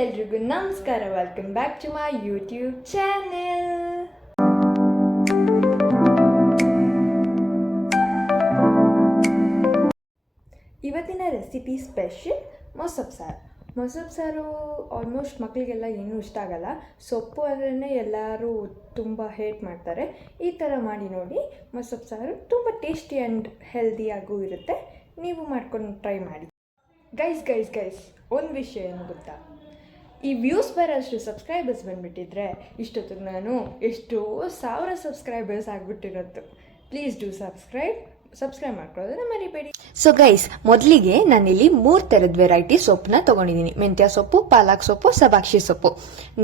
ಎಲ್ರಿಗೂ ನಮಸ್ಕಾರ. Welcome back to my YouTube channel. ಇವತ್ತಿನ ರೆಸಿಪಿ ಸ್ಪೆಷಲ್ ಮೊಸಪ್ ಸಾರು. ಮೊಸಪ್ ಸಾರು ಆಲ್ಮೋಸ್ಟ್ ಮಕ್ಕಳಿಗೆಲ್ಲ ಏನೂ ಇಷ್ಟ ಆಗಲ್ಲ. ಸೊಪ್ಪು ಅಂದ್ರೇ ಎಲ್ಲರೂ ತುಂಬ ಹೇಟ್ ಮಾಡ್ತಾರೆ. ಈ ಥರ ಮಾಡಿ ನೋಡಿ. ಮೊಸಪ್ ಸಾರು ತುಂಬ ಟೇಸ್ಟಿ ಆ್ಯಂಡ್ ಹೆಲ್ದಿಯಾಗೂ ಇರುತ್ತೆ. ನೀವು ಮಾಡ್ಕೊಂಡು ಟ್ರೈ ಮಾಡಿ. ಗೈಸ್ ಒಂದು ವಿಷಯ ಏನು ಗೊತ್ತಾ, ಈ ವ್ಯೂಸ್ ಬರೋಷ್ಟು ಸಬ್ಸ್ಕ್ರೈಬರ್ಸ್ ಬಂದುಬಿಟ್ಟಿದ್ರೆ ಇಷ್ಟೊತ್ತಿಗೆ ನಾನು ಎಷ್ಟೋ 1000 ಸಬ್ಸ್ಕ್ರೈಬರ್ಸ್ ಆಗಿಬಿಟ್ಟಿರತ್ತು. ಪ್ಲೀಸ್ ಡೂ ಸಬ್ಸ್ಕ್ರೈಬ್ ಮಾಡ್ಕೊಳ್ಳೋದನ್ನ ಮರಿಬೇಡಿ. ಸೊ ಗೈಸ್, ಮೊದಲಿಗೆ ನಾನಿಲ್ಲಿ 3 ಥರದ ವೆರೈಟಿ ಸೊಪ್ಪನ್ನ ತೊಗೊಂಡಿದ್ದೀನಿ. ಮೆಂತ್ಯ ಸೊಪ್ಪು, ಪಾಲಕ್ ಸೊಪ್ಪು, ಸಬಾಕ್ಷಿ ಸೊಪ್ಪು.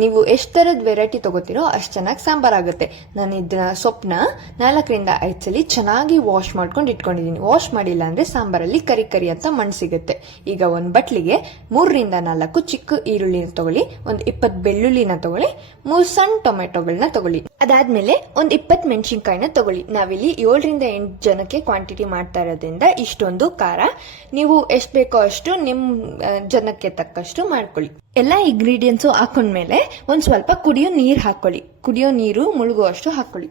ನೀವು ಎಷ್ಟು ಥರದ ವೆರೈಟಿ ತೊಗೋತೀರೋ ಅಷ್ಟು ಚೆನ್ನಾಗಿ ಸಾಂಬಾರಾಗುತ್ತೆ. ನಾನು ಇದನ್ನ ಸೊಪ್ಪನ್ನ 4ರಿಂದ 5 ಸಲ ಚೆನ್ನಾಗಿ ವಾಶ್ ಮಾಡ್ಕೊಂಡು ಇಟ್ಕೊಂಡಿದ್ದೀನಿ. ವಾಶ್ ಮಾಡಿಲ್ಲ ಅಂದರೆ ಸಾಂಬಾರಲ್ಲಿ ಕರಿ ಅಂತ ಮಣ್ಣು ಸಿಗುತ್ತೆ. ಈಗ ಒಂದು ಬಟ್ಲಿಗೆ 3ರಿಂದ 4 ಚಿಕ್ಕ ಈರುಳ್ಳಿನ ತಗೊಳ್ಳಿ, ಒಂದು 20 ಬೆಳ್ಳುಳ್ಳಿನ ತಗೊಳ್ಳಿ, 3 ಸಣ್ಣ ಟೊಮೆಟೊಗಳನ್ನ ತಗೊಳ್ಳಿ. ಅದಾದ್ಮೇಲೆ ಒಂದು 20 ಮೆಣಸಿನ್ಕಾಯಿನ ತಗೊಳ್ಳಿ. ನಾವಿಲ್ಲಿ 7ರಿಂದ 8 ಜನಕ್ಕೆ ಕ್ವಾಂಟಿಟಿ ಮಾಡ್ತಾ ಇರೋದ್ರಿಂದ ಇಷ್ಟೊಂದು ಖಾರ. ನೀವು ಎಷ್ಟು ಬೇಕೋ ಅಷ್ಟು ನಿಮ್ಮ ಜನಕ್ಕೆ ತಕ್ಕಷ್ಟು ಮಾಡ್ಕೊಳ್ಳಿ. ಎಲ್ಲ ಇಂಗ್ರೀಡಿಯೆಂಟ್ಸು ಹಾಕೊಂಡ್ಮೇಲೆ ಒಂದು ಸ್ವಲ್ಪ ಕುಡಿಯೋ ನೀರು ಹಾಕೊಳ್ಳಿ. ಕುಡಿಯೋ ನೀರು ಮುಳುಗುವಷ್ಟು ಹಾಕೊಳ್ಳಿ.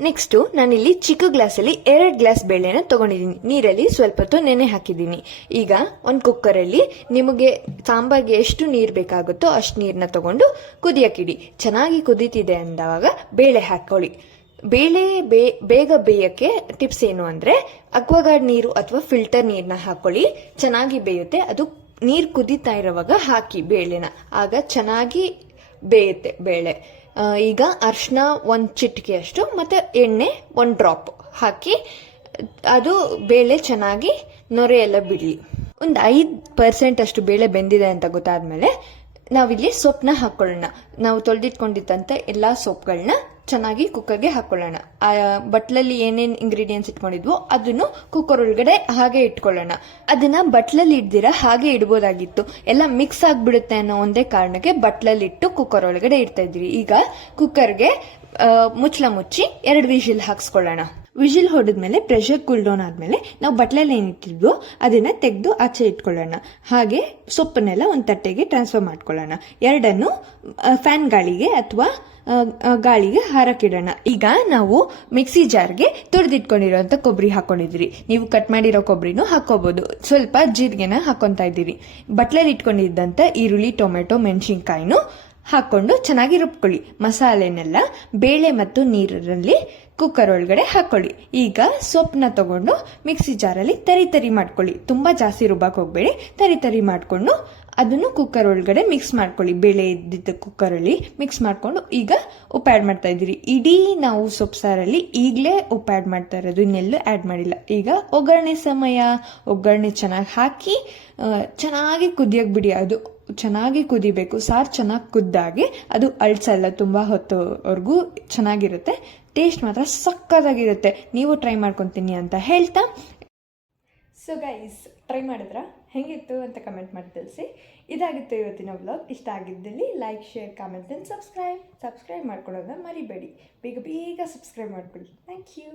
ನೆಕ್ಸ್ಟು ನಾನಿಲ್ಲಿ ಚಿಕ್ಕ ಗ್ಲಾಸಲ್ಲಿ 2 ಗ್ಲಾಸ್ ಬೇಳೆನ ತಗೊಂಡಿದ್ದೀನಿ. ನೀರಲ್ಲಿ ಸ್ವಲ್ಪ ಹೊತ್ತು ನೆನೆ ಹಾಕಿದ್ದೀನಿ. ಈಗ ಒಂದು ಕುಕ್ಕರಲ್ಲಿ ನಿಮಗೆ ಸಾಂಬಾರ್ಗೆ ಎಷ್ಟು ನೀರು ಬೇಕಾಗುತ್ತೋ ಅಷ್ಟು ನೀರನ್ನ ತಗೊಂಡು ಕುದಿಯಕ್ಕಿಡಿ. ಚೆನ್ನಾಗಿ ಕುದೀತಿದೆ ಅಂದಾಗ ಬೇಳೆ ಹಾಕೊಳ್ಳಿ. ಬೇಳೆ ಬೇಗ ಬೇಯಕ್ಕೆ ಟಿಪ್ಸ್ ಏನು ಅಂದರೆ ಅಕ್ವಾಗಾರ್ಡ್ ನೀರು ಅಥವಾ ಫಿಲ್ಟರ್ ನೀರನ್ನ ಹಾಕೊಳ್ಳಿ. ಚೆನ್ನಾಗಿ ಬೇಯುತ್ತೆ. ಅದು ನೀರು ಕುದೀತಾ ಇರೋವಾಗ ಹಾಕಿ ಬೇಳೆನ, ಆಗ ಚೆನ್ನಾಗಿ ಬೇಯುತ್ತೆ ಬೇಳೆ. ಈಗ ಅರಿಶಿನ 1 ಚಿಟಿಕೆ ಅಷ್ಟು ಮತ್ತೆ ಎಣ್ಣೆ 1 ಡ್ರಾಪ್ ಹಾಕಿ ಅದು ಬೇಳೆ ಚೆನ್ನಾಗಿ ನೊರೆ ಎಲ್ಲ ಬಿಡಲಿ. ಒಂದು 5% ಅಷ್ಟು ಬೇಳೆ ಬೆಂದಿದೆ ಅಂತ ಗೊತ್ತಾದ್ಮೇಲೆ ನಾವಿಲ್ಲಿ ಸೊಪ್ಪನ್ನ ಹಾಕೊಳ್ಳೋಣ. ನಾವು ತೊಳೆದಿಟ್ಕೊಂಡಿದ್ದಂಥ ಎಲ್ಲ ಸೊಪ್ಪುಗಳನ್ನ ಚೆನ್ನಾಗಿ ಕುಕ್ಕರ್ಗೆ ಹಾಕೊಳ್ಳೋಣ. ಆ ಬಟ್ಲಲ್ಲಿ ಏನೇನು ಇಂಗ್ರೀಡಿಯೆಂಟ್ಸ್ ಇಟ್ಕೊಂಡಿದ್ವೋ ಅದನ್ನು ಕುಕ್ಕರ್ ಒಳಗಡೆ ಹಾಗೆ ಇಟ್ಕೊಳ್ಳೋಣ. ಅದನ್ನ ಬಟ್ಲಲ್ಲಿ ಇಡ್ದಿರ ಹಾಗೆ ಇಡ್ಬೋದಾಗಿತ್ತು. ಎಲ್ಲ ಮಿಕ್ಸ್ ಆಗಿಬಿಡುತ್ತೆ ಅನ್ನೋ ಒಂದೇ ಕಾರಣಕ್ಕೆ ಬಟ್ಲಲ್ಲಿ ಇಟ್ಟು ಕುಕ್ಕರ್ ಒಳಗಡೆ ಇಡ್ತಾ ಇದ್ವಿ. ಈಗ ಕುಕ್ಕರ್ಗೆ ಮುಚ್ಚಳ ಮುಚ್ಚಿ 2 ವಿಜಿಲ್ ಹಾಕ್ಸ್ಕೊಳ್ಳೋಣ. ವಿಜಿಲ್ ಹೊಡೆದ್ಮೇಲೆ ಪ್ರೆಷರ್ ಕೂಲ್ ಡೌನ್ ಆದ್ಮೇಲೆ ನಾವು ಬಟ್ಲಲ್ಲಿ ಏನಿಟ್ಟಿದ್ವೋ ಅದನ್ನ ತೆಗೆದು ಆಚೆ ಇಟ್ಕೊಳ್ಳೋಣ. ಹಾಗೆ ಸೊಪ್ಪನ್ನೆಲ್ಲ ಒಂದು ತಟ್ಟೆಗೆ ಟ್ರಾನ್ಸ್ಫರ್ ಮಾಡ್ಕೊಳ್ಳೋಣ. 2 ಫ್ಯಾನ್ ಗಾಳಿಗೆ ಅಥವಾ ಗಾಳಿಗೆ ಹಾರಕ್ಕಿಡೋಣ. ಈಗ ನಾವು ಮಿಕ್ಸಿ ಜಾರ್ಗೆ ತುರಿದಿಟ್ಕೊಂಡಿರೋಂಥ ಕೊಬ್ಬರಿ ಹಾಕೊಂಡಿದ್ರಿ. ನೀವು ಕಟ್ ಮಾಡಿರೋ ಕೊಬ್ಬರಿನೂ ಹಾಕೋಬಹುದು. ಸ್ವಲ್ಪ ಜೀರಿಗೆನ ಹಾಕೊಂತಾ ಇದ್ದೀರಿ. ಬಟ್ಲಲ್ಲಿ ಇಟ್ಕೊಂಡಿದ್ದಂಥ ಈರುಳ್ಳಿ, ಟೊಮೆಟೊ, ಮೆಣಸಿನ್ಕಾಯಿನೂ ಹಾಕೊಂಡು ಚೆನ್ನಾಗಿ ರುಬ್ಕೊಳ್ಳಿ. ಮಸಾಲೆನೆಲ್ಲ ಬೇಳೆ ಮತ್ತು ನೀರಲ್ಲಿ ಕುಕ್ಕರ್ ಒಳಗಡೆ ಹಾಕೊಳ್ಳಿ. ಈಗ ಸೊಪ್ಪನ್ನ ತಗೊಂಡು ಮಿಕ್ಸಿ ಜಾರಲ್ಲಿ ತರಿ ಮಾಡ್ಕೊಳ್ಳಿ. ತುಂಬಾ ಜಾಸ್ತಿ ರುಬ್ಬಕ್ಕೆ ಹೋಗ್ಬೇಡಿ. ತರಿ ಮಾಡ್ಕೊಂಡು ಅದನ್ನು ಕುಕ್ಕರ್ ಒಳಗಡೆ ಮಿಕ್ಸ್ ಮಾಡ್ಕೊಳ್ಳಿ. ಬೇಳೆ ಇದ್ದಿದ್ದ ಕುಕ್ಕರಲ್ಲಿ ಮಿಕ್ಸ್ ಮಾಡ್ಕೊಂಡು ಈಗ ಉಪ್ಪು ಆ್ಯಡ್ ಮಾಡ್ತಾ ಇದ್ದೀರಿ. ಇಡೀ ನಾವು ಸೊಪ್ಪು ಸಾರಲ್ಲಿ ಈಗಲೇ ಉಪ್ಪು ಆ್ಯಡ್ ಮಾಡ್ತಾ ಇರೋದು, ಇನ್ನೆಲ್ಲೂ ಆ್ಯಡ್ ಮಾಡಿಲ್ಲ. ಈಗ ಒಗ್ಗರಣೆ ಸಮಯ. ಒಗ್ಗರಣೆ ಚೆನ್ನಾಗಿ ಹಾಕಿ ಚೆನ್ನಾಗಿ ಕುದಿಯಕ್ಕೆ ಬಿಡಿ. ಅದು ಚೆನ್ನಾಗಿ ಕುದಿಬೇಕು. ಸಾರು ಚೆನ್ನಾಗಿ ಕುದ್ದಾಗೆ ಅದು ಅಳ್ಸಲ್ಲ. ತುಂಬಾ ಹೊತ್ತವರೆಗೂ ಚೆನ್ನಾಗಿರುತ್ತೆ. ಟೇಸ್ಟ್ ಮಾತ್ರ ಸಕ್ಕತ್ತಾಗಿರುತ್ತೆ. ನೀವು ಟ್ರೈ ಮಾಡ್ಕೊತೀನಿ ಅಂತ ಹೇಳ್ತಾ, ಸೊ ಗೈಸ್, ಟ್ರೈ ಮಾಡಿದ್ರಾ? ಹೆಂಗಿತ್ತು ಅಂತ ಕಮೆಂಟ್ ಮಾಡಿ ತಿಳಿಸಿ. ಇದಾಗಿತ್ತು ಇವತ್ತಿನ ವ್ಲಾಗ್. ಇಷ್ಟ ಆಗಿದ್ದಲ್ಲಿ like, share, comment and subscribe ಮಾಡ್ಕೊಳ್ಳೋದನ್ನ ಮರಿಬೇಡಿ. ಬೇಗ ಸಬ್ಸ್ಕ್ರೈಬ್ ಮಾಡ್ಕೊಳ್ಳಿ. Thank you.